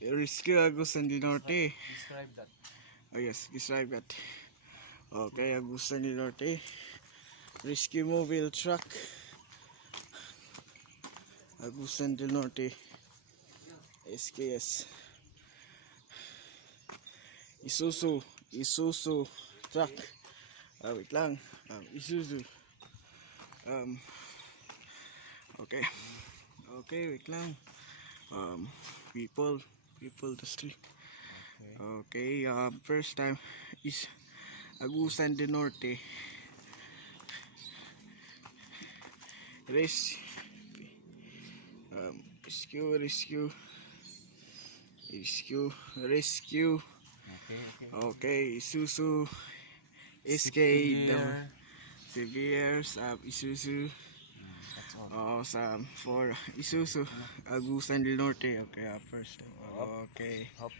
Rescue Agusan del Norte. Describe that. Oh yes, describe that. Okay, Agusan del Norte. Rescue mobile truck. Agusan del Norte. SKS. Isuzu truck. Wait lang. Isuzu. Um, okay. Okay, wait lang. People the street. Okay, first time is Agusan del Norte. Rescue, rescue. Okay, Isuzu, SK, severe, Isuzu. That's all. For Isuzu, Agusan del Norte. Okay, first. Okay. Hope.